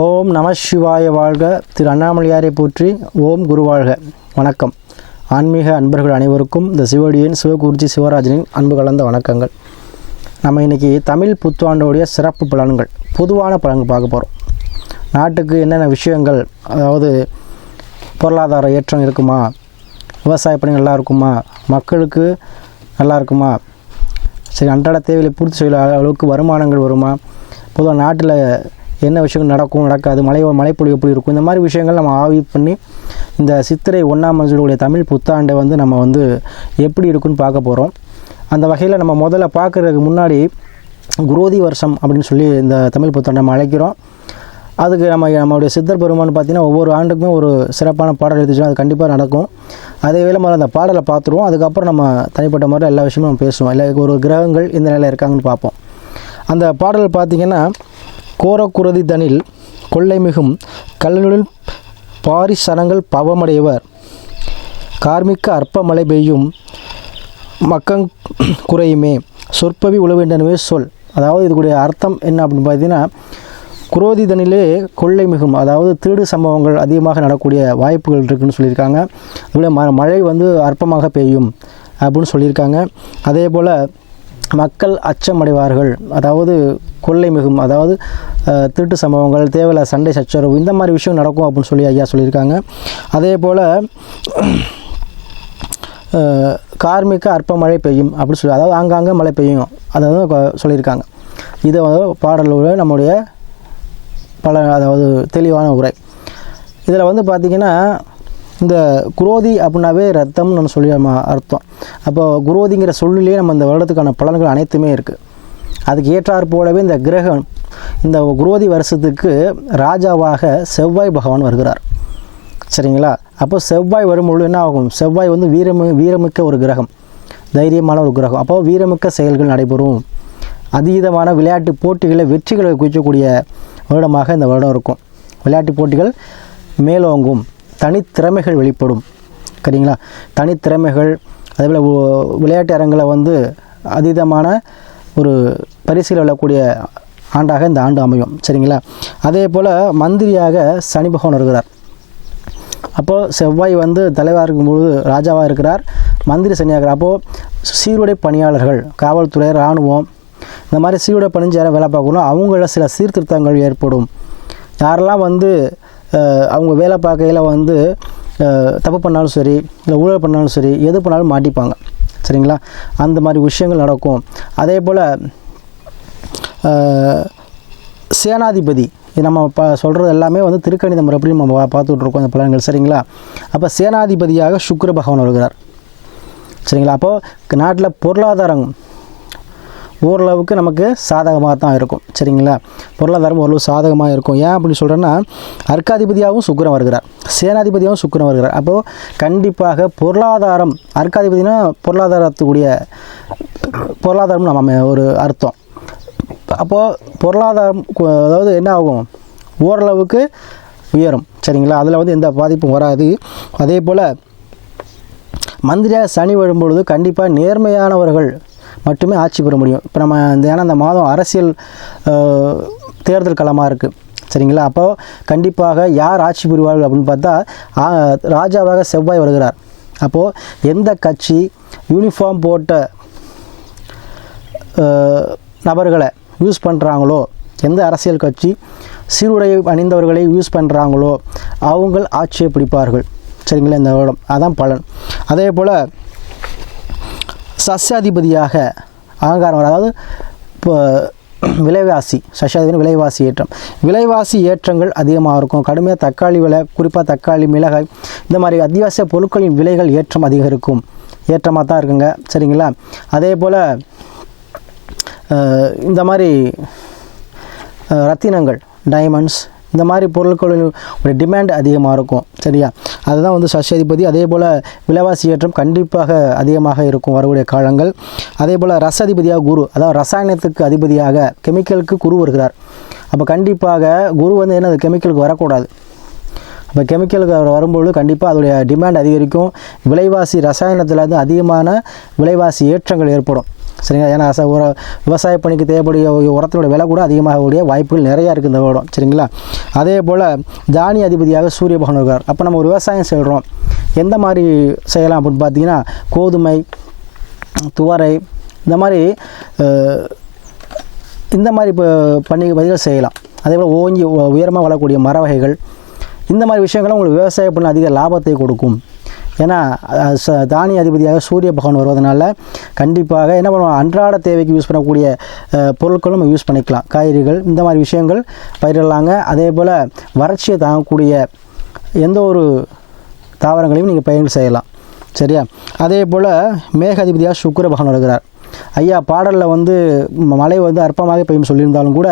ஓம் நம சிவாய வாழ்க. திரு அண்ணாமலையாரை போற்றி. ஓம் குரு வாழ்க. வணக்கம். ஆன்மீக அன்பர்கள் அனைவருக்கும் இந்த சிவடியின் சிவகுருஜி சிவராஜனின் அன்பு கலந்த வணக்கங்கள். நம்ம இன்றைக்கி தமிழ் புத்தாண்டோடைய சிறப்பு பலன்கள், பொதுவான பலன்கள் பார்க்க போகிறோம். நாட்டுக்கு என்னென்ன விஷயங்கள், அதாவது பொருளாதார ஏற்றம் இருக்குமா, விவசாய பணி நல்லா இருக்குமா, மக்களுக்கு நல்லா இருக்குமா, சரி அன்றாட தேவையை பூர்த்தி செய்ய அளவுக்கு வருமானங்கள் வருமா, பொதுவாக நாட்டில் என்ன விஷயங்கள் நடக்கும் நடக்காது, மழைப்பொழிவு எப்படி இருக்கும், இந்த மாதிரி விஷயங்கள் நம்ம ஆய்வு பண்ணி இந்த சித்திரை 1ஆம் மஞ்சளுடைய தமிழ் புத்தாண்டை நம்ம எப்படி இருக்குன்னு பார்க்க போகிறோம். அந்த வகையில் நம்ம முதல்ல பார்க்குறதுக்கு முன்னாடி குரோதி வருஷம் அப்படின்னு சொல்லி இந்த தமிழ் புத்தாண்டை நம்ம அழைக்கிறோம். அதுக்கு நம்மளுடைய சித்தர் பெருமான்னு பார்த்திங்கன்னா ஒவ்வொரு ஆண்டுக்குமே ஒரு சிறப்பான பாடல் எழுதிச்சோம். அது கண்டிப்பாக நடக்கும். அதே வேளை அந்த பாடலை பார்த்துருவோம். அதுக்கப்புறம் நம்ம தனிப்பட்ட முறையில் எல்லா விஷயமும் நம்ம பேசுவோம். இல்லை ஒரு கிரகங்கள் இந்த நிலையில் இருக்காங்கன்னு பார்ப்போம். அந்த பாடல் பார்த்திங்கன்னா, கோரக்குருதி தனில் கொள்ளை மிகும் கல்லூரில் பாரிசனங்கள் பவமடையவர் கார்மிக்க அற்பமழை பெய்யும் மக்கங் குறையுமே சொற்பவி உழவேண்டனவே சொல். அதாவது இதுக்குடைய அர்த்தம் என்ன அப்படின்னு பார்த்தீங்கன்னா, குரோதி தனிலே கொள்ளை மிகும், அதாவது திருடு சம்பவங்கள் அதிகமாக நடக்கூடிய வாய்ப்புகள் இருக்குதுன்னு சொல்லியிருக்காங்க. அதுபோல் மழை அற்பமாக பெய்யும் அப்படின்னு சொல்லியிருக்காங்க. அதே போல் மக்கள் அச்சமடைவார்கள், அதாவது கொள்ளை மிகும், அதாவது திருட்டு சம்பவங்கள், தேவையில்ல சண்டை சச்சரவு, இந்த மாதிரி விஷயம் நடக்கும் அப்படின்னு சொல்லி ஐயா சொல்லியிருக்காங்க. அதே போல் கார்மிக அற்ப மழை பெய்யும் அப்படின்னு சொல்லி, அதாவது ஆங்காங்கே மழை பெய்யும், அதை சொல்லியிருக்காங்க. இதை பாடலோட நம்முடைய அதாவது தெளிவான உரை. இதில் பார்த்திங்கன்னா, இந்த குரோதி அப்படின்னாவே ரத்தம்னு நம்ம சொல்லி அர்த்தம். அப்போ குரோதிங்கிற சொல்லிலே நம்ம இந்த வருடத்துக்கான பலன்கள் அனைத்துமே இருக்குது. அதுக்கு ஏற்றாற் போலவே இந்த கிரகம், இந்த குரோதி வருஷத்துக்கு ராஜாவாக செவ்வாய் பகவான் வருகிறார். சரிங்களா? அப்போ செவ்வாய் வரும்பொழுது என்ன ஆகும்? செவ்வாய் வீரமிக்க ஒரு கிரகம், தைரியமான ஒரு கிரகம். அப்போ வீரமிக்க செயல்கள் நடைபெறும். அதீதமான விளையாட்டு போட்டிகளை வெற்றிகளை குவிக்கக்கூடிய வருடமாக இந்த வருடம் இருக்கும். விளையாட்டு போட்டிகள் மேலோங்கும், தனித்திறமைகள் வெளிப்படும். சரிங்களா? தனித்திறமைகள், அதேபோல் விளையாட்டு அரங்கில் அதீதமான ஒரு பரிசில் விழக்கூடிய ஆண்டாக இந்த ஆண்டு அமையும். சரிங்களா? அதே போல் மந்திரியாக சனி பகவான் வருகிறார். அப்போது செவ்வாய் தலைவராக இருக்கும்பொழுது ராஜாவாக இருக்கிறார், மந்திரி சனியாகிறார். அப்போது சீருடை பணியாளர்கள், காவல்துறை, இராணுவம், இந்த மாதிரி சீருடை பணிஞ்சு யாரும் வேலை பார்க்கணும், அவங்கள சில சீர்திருத்தங்கள் ஏற்படும். யாரெல்லாம் அவங்க வேலை பார்க்கையில் தப்பு பண்ணாலும் சரி, இல்லை ஊழல் பண்ணாலும் சரி, எது பண்ணாலும் மாட்டிப்பாங்க. சரிங்களா? அந்த மாதிரி விஷயங்கள் நடக்கும். அதே போல் சேனாதிபதி, நம்ம சொல்கிறது எல்லாமே திருக்கணித முறைப்படி நம்ம பார்த்துட்ருக்கோம் இந்த பலன்கள். சரிங்களா? அப்போ சேனாதிபதியாக சுக்கிர பகவான் வருகிறார். சரிங்களா? அப்போது நாட்டில் பொருளாதாரம் ஓரளவுக்கு நமக்கு சாதகமாக தான் இருக்கும். சரிங்களா? பொருளாதாரம் ஓரளவு சாதகமாக இருக்கும். ஏன் அப்படி சொல்கிறேன்னா, அர்க்காதிபதியாகவும் சுக்கிரன் வருகிறார், சேனாதிபதியாகவும் சுக்கிரன் வருகிறார். அப்போது கண்டிப்பாக பொருளாதாரம், அர்க்காதிபதினா பொருளாதாரம் நம்ம ஒரு அர்த்தம். அப்போது பொருளாதாரம் அதாவது என்ன ஆகும்? ஓரளவுக்கு உயரும். சரிங்களா? அதில் எந்த பாதிப்பும் வராது. அதே போல் மந்திரியாக சனி வரும்பொழுது கண்டிப்பாக நேர்மையானவர்கள் மட்டுமே ஆட்சி பெற முடியும். இப்போ நம்ம ஏன்னா இந்த மாதம் அரசியல் தேர்தல் களமாக இருக்குது. சரிங்களா? அப்போது கண்டிப்பாக யார் ஆட்சி புரிவார்கள் அப்படின்னு பார்த்தா, ராஜாவாக செவ்வாய் வருகிறார். அப்போது எந்த கட்சி யூனிஃபார்ம் போட்ட நபர்களை யூஸ் பண்ணுறாங்களோ, எந்த அரசியல் கட்சி சீருடை அணிந்தவர்களை யூஸ் பண்ணுறாங்களோ அவங்க ஆட்சியை பிடிப்பார்கள். சரிங்களா? இந்த வருடம் அதான் பலன். அதே போல் சஸ்யாதிபதியாக அகங்காரம், அதாவது இப்போ விலைவாசி, சஸ்யாதிபதி விலைவாசி ஏற்றம், விலைவாசி ஏற்றங்கள் அதிகமாக இருக்கும். கடுமையாக தக்காளி விலை, குறிப்பாக தக்காளி, மிளகாய், இந்த மாதிரி அத்தியாவசிய பொருட்களின் விலைகள் ஏற்றம் அதிகம் இருக்கும், ஏற்றமாக தான் இருக்குங்க. சரிங்களா? அதே போல் இந்த மாதிரி ரத்தினங்கள், டைமண்ட்ஸ், இந்த மாதிரி பொருட்களின் ஒரு டிமாண்ட் அதிகமாக இருக்கும். சரியா? அதுதான் சஸ்யாதிபதி. அதே போல் விலைவாசி ஏற்றம் கண்டிப்பாக அதிகமாக இருக்கும் வரக்கூடிய காலங்கள். அதே போல் ரசாதிபதியாக குரு, அதாவது ரசாயனத்துக்கு அதிபதியாக கெமிக்கலுக்கு குரு வருகிறார். அப்போ கண்டிப்பாக குரு என்ன கெமிக்கலுக்கு வரக்கூடாது. அப்போ கெமிக்கலுக்கு வரும்பொழுது கண்டிப்பாக அதோடைய டிமாண்ட் அதிகரிக்கும். விலைவாசி ரசாயனத்தில் அதிகமான விலைவாசி ஏற்றங்கள் ஏற்படும். சரிங்களா. ஏன்னா ஒரு விவசாய பணிக்கு தேவைப்படைய உரத்தினோட விலை கூட அதிகமாகக்கூடிய வாய்ப்புகள் நிறையா இருக்குது இந்த வருடம். சரிங்களா. அதே போல் தானிய அதிபதியாக சூரிய பகவான் இருக்கார். அப்போ நம்ம ஒரு விவசாயம் செய்கிறோம், எந்த மாதிரி செய்யலாம் அப்படின்னு பார்த்தீங்கன்னா, கோதுமை, துவரை, இந்த மாதிரி இப்போ பயிர்கள் செய்யலாம். அதே போல் ஓங்கி உயரமாக வளரக்கூடிய மர வகைகள், இந்த மாதிரி விஷயங்களும் உங்களுக்கு விவசாய பண்ண அதிக லாபத்தை கொடுக்கும். ஏன்னா தானிய அதிபதியாக சூரிய பகவான் வருவதனால கண்டிப்பாக என்ன பண்ணுவோம், அன்றாட தேவைக்கு யூஸ் பண்ணக்கூடிய பொருட்களும் நம்ம யூஸ் பண்ணிக்கலாம். காய்கறிகள், இந்த மாதிரி விஷயங்கள் பயிரிடலாங்க. அதே போல் வறட்சியை தாங்கக்கூடிய எந்த ஒரு தாவரங்களையும் நீங்கள் பயிர் செய்யலாம். சரியா. அதே போல் மேக அதிபதியாக சுக்கிர பகவான் வருகிறார். ஐயா பாடலில் மழை அற்பமாக பெய்யும் சொல்லியிருந்தாலும் கூட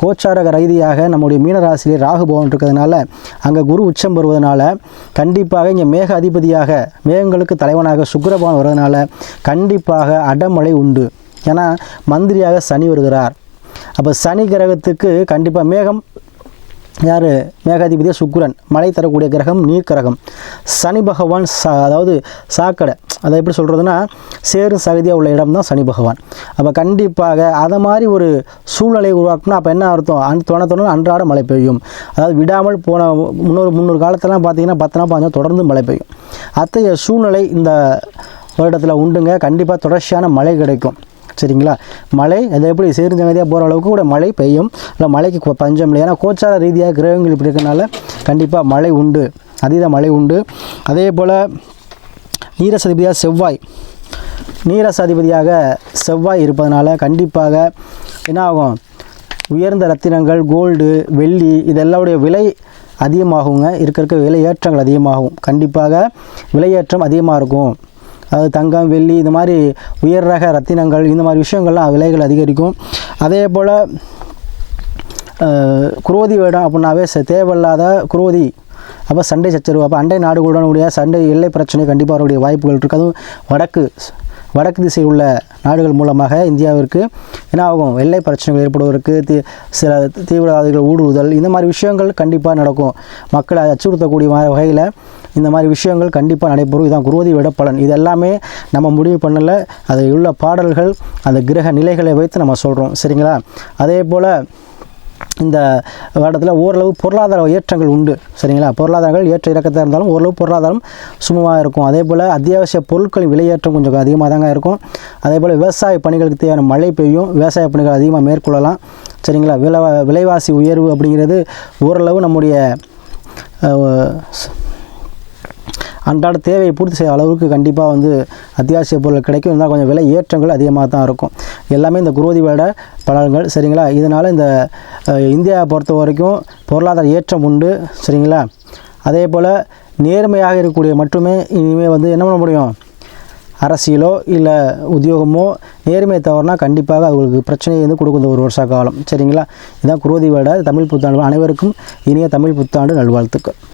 கோச்சார ரீதியாக நம்முடைய மீனராசிலே ராகு பகவான் இருக்கிறதுனால அங்கே குரு உச்சம் வருவதனால கண்டிப்பாக இங்கே மேக அதிபதியாக மேகங்களுக்கு தலைவனாக சுக்கிர பகவான் வருவதனால கண்டிப்பாக அடமழை உண்டு. ஏன்னா மந்திரியாக சனி வருகிறார். அப்போ சனி கிரகத்துக்கு கண்டிப்பாக மேகம் யார், மேகாதிபதியாக சுக்கிரன், மழை தரக்கூடிய கிரகம், நீர் கிரகம். சனி பகவான் அதாவது சாக்கடை, அதை எப்படி சொல்கிறதுனா சேரும் சகதியாக உள்ள இடம் தான் சனி பகவான். அப்போ கண்டிப்பாக அதை மாதிரி ஒரு சூழ்நிலையை உருவாக்கணும். அப்போ என்ன அர்த்தம், தொண அன்றாட மழை பெய்யும். அதாவது விடாமல் போன முன்னொரு காலத்திலாம் பார்த்திங்கன்னா 10 நாள் 15 தொடர்ந்து மழை பெய்யும். அத்தகைய சூழ்நிலை இந்த வருடத்தில் உண்டுங்க. கண்டிப்பாக தொடர்ச்சியான மழை கிடைக்கும். சரிங்களா. மழை அதை எப்படி சேருஞ்சங்கதியாக போகிற அளவுக்கு கூட மழை பெய்யும். இல்லை மழைக்கு பஞ்சம் இல்லை. ஏன்னா கோச்சார ரீதியாக கிரகங்கள் இப்படி இருக்கனால கண்டிப்பாக மழை உண்டு, அதீத மழை உண்டு. அதே போல் நீரசாதிபதியாக செவ்வாய் இருப்பதனால கண்டிப்பாக என்ன ஆகும், உயர்ந்த ரத்தினங்கள், கோல்டு, வெள்ளி இதெல்லாவுடைய விலை அதிகமாகுங்க. இருக்க விலை ஏற்றங்கள் அதிகமாகும். கண்டிப்பாக விலையேற்றம் அதிகமாக இருக்கும். அதாவது தங்கம், வெள்ளி, இந்த மாதிரி உயர் ரக ரத்தினங்கள், இந்த மாதிரி விஷயங்கள்லாம் விலைகள் அதிகரிக்கும். அதே போல் குரோதி வேடம் அப்படின்னாவே தேவையில்லாத குரோதி, அப்போ சண்டை சச்சரவு, அப்போ அண்டை நாடுகளுடனுடைய சண்டை, எல்லை பிரச்சனை கண்டிப்பாக அவருடைய வாய்ப்புகள் இருக்குது. அதுவும் வடக்கு திசையில் உள்ள நாடுகள் மூலமாக இந்தியாவிற்கு என்ன ஆகும், எல்லை பிரச்சனைகள் ஏற்படுவதற்கு, சில தீவிரவாதிகள் ஊடுருவுதல், இந்த மாதிரி விஷயங்கள் கண்டிப்பாக நடக்கும். மக்களை அச்சுறுத்தக்கூடிய வகையில் இந்த மாதிரி விஷயங்கள் கண்டிப்பாக நடைபெறும். இதுதான் குரோதி விட பலன். இது எல்லாமே நம்ம முடிவு பண்ணலை, அதில் உள்ள பாடல்கள் அந்த கிரக நிலைகளை வைத்து நம்ம சொல்கிறோம். சரிங்களா. அதே போல் இந்த வருடத்தில் ஓரளவு பொருளாதார ஏற்றங்கள் உண்டு. சரிங்களா. பொருளாதாரங்கள் ஏற்ற இறக்கத்தாக இருந்தாலும் ஓரளவு பொருளாதாரம் சுமமாக இருக்கும். அதே போல் அத்தியாவசிய பொருட்களின் விலையேற்றம் கொஞ்சம் அதிகமாக தாங்க இருக்கும். அதே போல் விவசாய பணிகளுக்கு தேவையான மழை பெய்யும். விவசாய பணிகள் அதிகமாக மேற்கொள்ளலாம். சரிங்களா. விலைவாசி உயர்வு அப்படிங்கிறது ஓரளவு நம்முடைய அன்றாட தேவையை பூர்த்தி செய்ய அளவுக்கு கண்டிப்பாக அத்தியாவசிய பொருள் கிடைக்கும். இருந்தால் கொஞ்சம் விலை ஏற்றங்கள் அதிகமாக தான் இருக்கும். எல்லாமே இந்த குரோதி வருட பலன்கள். சரிங்களா. இதனால் இந்த இந்தியாவை பொறுத்த வரைக்கும் பொருளாதார ஏற்றம் உண்டு. சரிங்களா. அதே போல் நேர்மையாக இருக்கக்கூடிய மட்டுமே இனிமேல் என்ன பண்ண முடியும், அரசியலோ இல்லை உத்தியோகமோ நேர்மையை தவறுனா கண்டிப்பாக அவங்களுக்கு பிரச்சனையை கொடுக்கும் ஒரு வருஷ காலம். சரிங்களா. இதுதான் குரோதி வருட தமிழ் புத்தாண்டு. அனைவருக்கும் இனிய தமிழ் புத்தாண்டு நல்வாழ்த்துக்கள்.